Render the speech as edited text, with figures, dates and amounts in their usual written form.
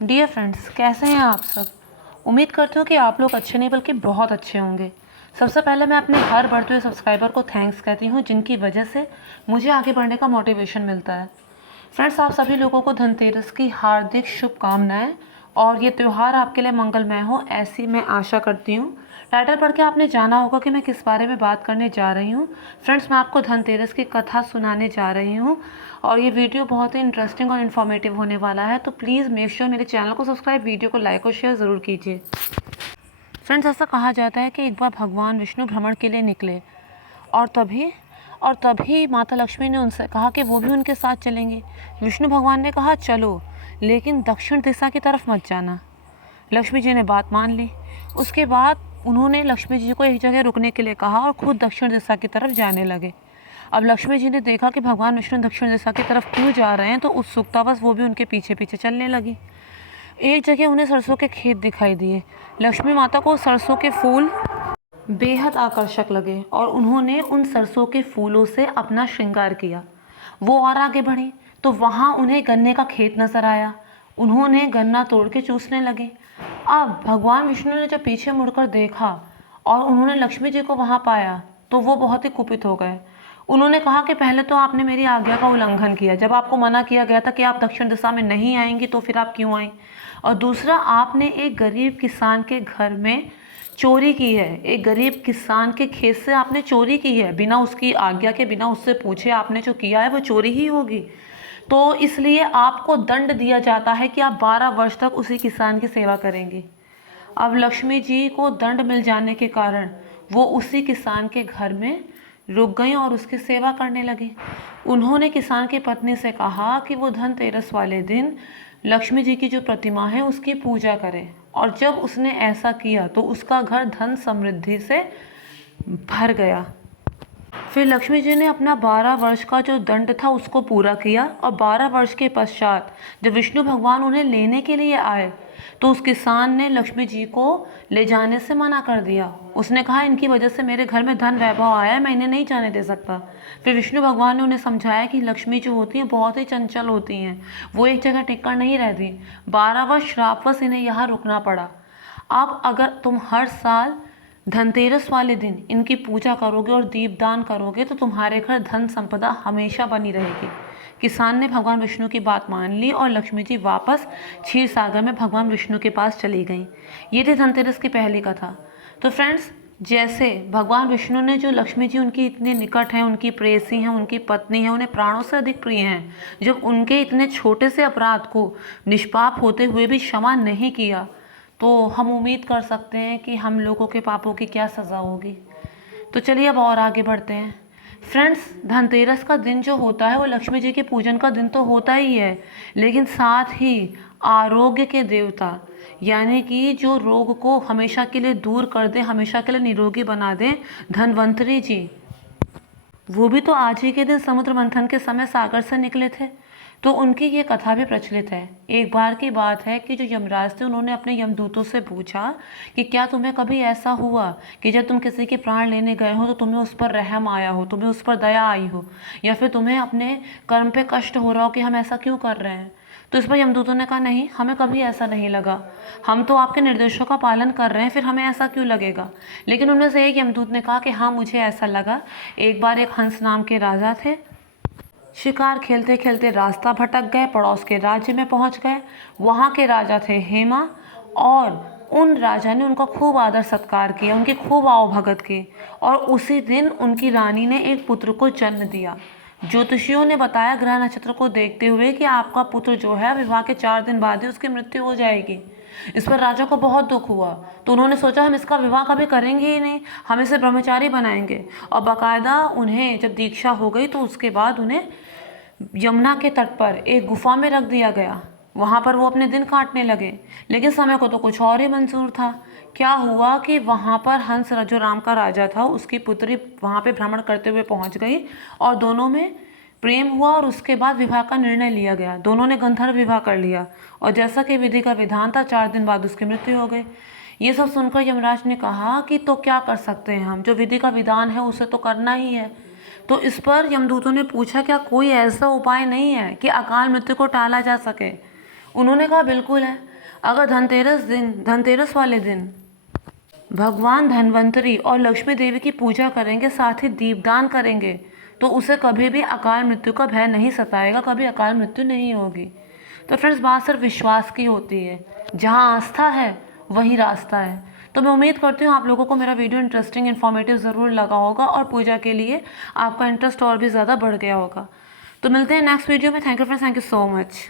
Dear friends, कैसे हैं आप सब। उम्मीद करती हूँ कि आप लोग अच्छे नहीं बल्कि बहुत अच्छे होंगे। सबसे पहले मैं अपने हर बढ़ते हुए सब्सक्राइबर को थैंक्स कहती हूँ, जिनकी वजह से मुझे आगे बढ़ने का मोटिवेशन मिलता है। फ्रेंड्स, आप सभी लोगों को धनतेरस की हार्दिक शुभकामनाएं और ये त्यौहार आपके लिए मंगलमय हो, ऐसी मैं आशा करती हूँ। टाइटल पढ़ के आपने जाना होगा कि मैं किस बारे में बात करने जा रही हूँ। फ्रेंड्स, मैं आपको धनतेरस की कथा सुनाने जा रही हूँ और ये वीडियो बहुत ही इंटरेस्टिंग और इन्फॉर्मेटिव होने वाला है। तो प्लीज़ मेक श्योर मेरे चैनल को सब्सक्राइब, वीडियो को लाइक और शेयर ज़रूर कीजिए। फ्रेंड्स, ऐसा कहा जाता है कि एक बार भगवान विष्णु भ्रमण के लिए निकले और तभी माता लक्ष्मी ने उनसे कहा कि वो भी उनके साथ चलेंगी। विष्णु भगवान ने कहा चलो, लेकिन दक्षिण दिशा की तरफ मत जाना। लक्ष्मी जी ने बात मान ली। उसके बाद उन्होंने लक्ष्मी जी को एक जगह रुकने के लिए कहा और खुद दक्षिण दिशा की तरफ जाने लगे। अब लक्ष्मी जी ने देखा कि भगवान विष्णु दक्षिण दिशा की तरफ क्यों जा रहे हैं, तो उत्सुकतावश वो भी उनके पीछे पीछे चलने लगी। एक जगह उन्हें सरसों के खेत दिखाई दिए। लक्ष्मी माता को सरसों के फूल बेहद आकर्षक लगे और उन्होंने उन सरसों के फूलों से अपना श्रृंगार किया। वो और आगे बढ़ी तो वहाँ उन्हें गन्ने का खेत नजर आया। उन्होंने गन्ना तोड़ के चूसने लगे। अब भगवान विष्णु ने जब पीछे मुड़कर देखा और उन्होंने लक्ष्मी जी को वहाँ पाया तो वो बहुत ही कुपित हो गए। उन्होंने कहा कि पहले तो आपने मेरी आज्ञा का उल्लंघन किया, जब आपको मना किया गया था कि आप दक्षिण दिशा में नहीं आएंगी तो फिर आप क्यों आई। और दूसरा, आपने एक गरीब किसान के घर में चोरी की है। एक गरीब किसान के खेत से आपने चोरी की है, बिना उसकी आज्ञा के, बिना उससे पूछे आपने जो किया है वो चोरी ही होगी। तो इसलिए आपको दंड दिया जाता है कि आप 12 वर्ष तक उसी किसान की सेवा करेंगे। अब लक्ष्मी जी को दंड मिल जाने के कारण वो उसी किसान के घर में रुक गई और उसकी सेवा करने लगी। उन्होंने किसान की पत्नी से कहा कि वो धनतेरस वाले दिन लक्ष्मी जी की जो प्रतिमा है उसकी पूजा करे, और जब उसने ऐसा किया तो उसका घर धन समृद्धि से भर गया। फिर लक्ष्मी जी ने अपना 12 वर्ष का जो दंड था उसको पूरा किया और 12 वर्ष के पश्चात जब विष्णु भगवान उन्हें लेने के लिए आए तो उस किसान ने लक्ष्मी जी को ले जाने से मना कर दिया। उसने कहा इनकी वजह से मेरे घर में धन वैभव आया है, मैं इन्हें नहीं जाने दे सकता। फिर विष्णु भगवान ने उन्हें समझाया कि लक्ष्मी जो होती हैं बहुत ही चंचल होती हैं, वो एक जगह टिक कर नहीं रहती। 12 वर्ष श्रापवश इन्हें यहाँ रुकना पड़ा। अब अगर तुम हर साल धनतेरस वाले दिन इनकी पूजा करोगे और दीपदान करोगे तो तुम्हारे घर धन संपदा हमेशा बनी रहेगी। किसान ने भगवान विष्णु की बात मान ली और लक्ष्मी जी वापस क्षीर सागर में भगवान विष्णु के पास चली गईं। ये थी धनतेरस की पहली कथा। तो फ्रेंड्स, जैसे भगवान विष्णु ने जो लक्ष्मी जी उनकी इतने निकट हैं, उनकी प्रेयसी हैं, उनकी पत्नी हैं, उन्हें प्राणों से अधिक प्रिय हैं, जब उनके इतने छोटे से अपराध को निष्पाप होते हुए भी क्षमा नहीं किया तो हम उम्मीद कर सकते हैं कि हम लोगों के पापों की क्या सज़ा होगी। तो चलिए अब और आगे बढ़ते हैं। फ्रेंड्स, धनतेरस का दिन जो होता है वो लक्ष्मी जी के पूजन का दिन तो होता ही है, लेकिन साथ ही आरोग्य के देवता, यानी कि जो रोग को हमेशा के लिए दूर कर दें, हमेशा के लिए निरोगी बना दें, धन्वंतरी जी, वो भी तो आज ही के दिन समुद्र मंथन के समय सागर से निकले थे। तो उनकी ये कथा भी प्रचलित है। एक बार की बात है कि जो यमराज थे उन्होंने अपने यमदूतों से पूछा कि क्या तुम्हें कभी ऐसा हुआ कि जब तुम किसी के प्राण लेने गए हो तो तुम्हें उस पर रहम आया हो, तुम्हें उस पर दया आई हो, या फिर तुम्हें अपने कर्म पे कष्ट हो रहा हो कि हम ऐसा क्यों कर रहे हैं। तो इस पर यमदूतों ने कहा नहीं, हमें कभी ऐसा नहीं लगा, हम तो आपके निर्देशों का पालन कर रहे हैं, फिर हमें ऐसा क्यों लगेगा। लेकिन उनमें से एक यमदूत ने कहा कि हाँ, मुझे ऐसा लगा। एक बार एक हंस नाम के राजा थे, शिकार खेलते खेलते रास्ता भटक गए, पड़ोस के राज्य में पहुंच गए। वहाँ के राजा थे हेमा, और उन राजा ने उनका खूब आदर सत्कार किया, उनकी खूब आवभगत की, और उसी दिन उनकी रानी ने एक पुत्र को जन्म दिया। ज्योतिषियों ने बताया ग्रह नक्षत्र को देखते हुए कि आपका पुत्र जो है विवाह के 4 दिन बाद ही उसकी मृत्यु हो जाएगी। इस पर राजा को बहुत दुख हुआ, तो उन्होंने सोचा हम इसका विवाह कभी करेंगे ही नहीं, हम इसे ब्रह्मचारी बनाएंगे। और बाकायदा उन्हें जब दीक्षा हो गई तो उसके बाद उन्हें यमुना के तट पर एक गुफा में रख दिया गया। वहाँ पर वो अपने दिन काटने लगे, लेकिन समय को तो कुछ और ही मंजूर था। क्या हुआ कि वहाँ पर हंस, जो राम का राजा था, उसकी पुत्री वहाँ पे भ्रमण करते हुए पहुँच गई और दोनों में प्रेम हुआ और उसके बाद विवाह का निर्णय लिया गया। दोनों ने गंधर्व विवाह कर लिया और जैसा कि विधि का विधान था 4 दिन बाद उसकी मृत्यु हो गई। ये सब सुनकर यमराज ने कहा कि तो क्या कर सकते हैं हम, जो विधि का विधान है उसे तो करना ही है। तो इस पर यमदूतों ने पूछा क्या कोई ऐसा उपाय नहीं है कि अकाल मृत्यु को टाला जा सके। उन्होंने कहा बिल्कुल है। अगर धनतेरस वाले दिन भगवान धन्वंतरी और लक्ष्मी देवी की पूजा करेंगे, साथ ही दीपदान करेंगे, तो उसे कभी भी अकाल मृत्यु का भय नहीं सताएगा, कभी अकाल मृत्यु नहीं होगी। तो फ्रेंड्स, बात सिर्फ विश्वास की होती है, जहाँ आस्था है वही रास्ता है। तो मैं उम्मीद करती हूँ आप लोगों को मेरा वीडियो इंटरेस्टिंग इन्फॉर्मेटिव ज़रूर लगा होगा और पूजा के लिए आपका इंटरेस्ट और भी ज़्यादा बढ़ गया होगा। तो मिलते हैं नेक्स्ट वीडियो में। Thank you friends, thank you so much.